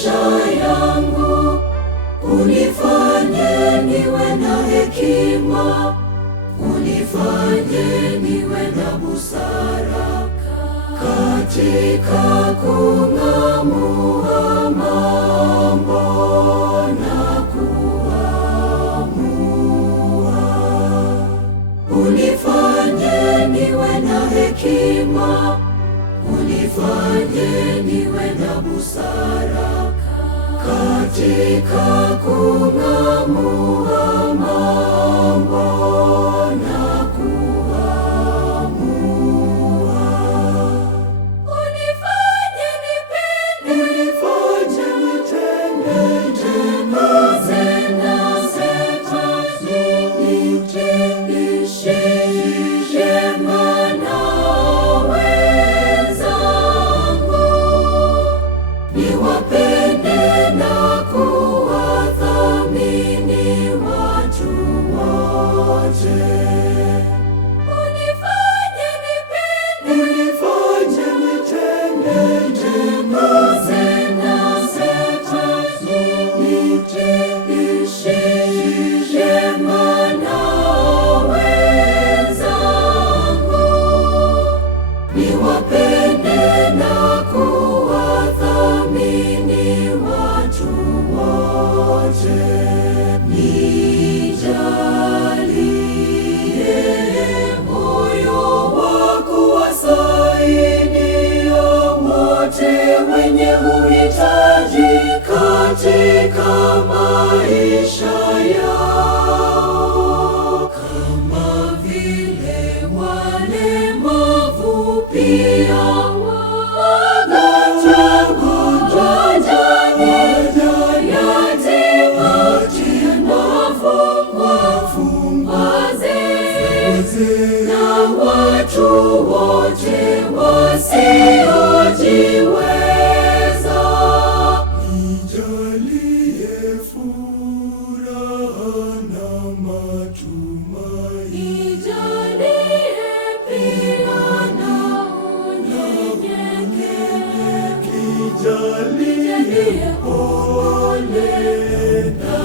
maisha yangu, unifanye niwe na hekima, unifanye niwe na busara katika kung'amua mambo na kuamua. Unifanye niwe na hekima, unifanye niwe na busara katika kung'amua mambo na kuamua. Unifanye nipende, unifanye nitende njema niishi njema na wenzangu, niwapende na kuwathamini watu wote. Unifanye nipende, unifanye nitende njema niishi njema na wenzangu, niwapende na kuwathamini watu wote. Nijalie moyo wa kuwasaidia wote wenye uhitaji katika maisha yao, kama vile walemavu pia wagonjwa, yatima, wafungwa, wazee na watu wote wasiojiweza. Nijalie furaha na matumaini, nijalie pia na unyenyekevu, nijalie pole na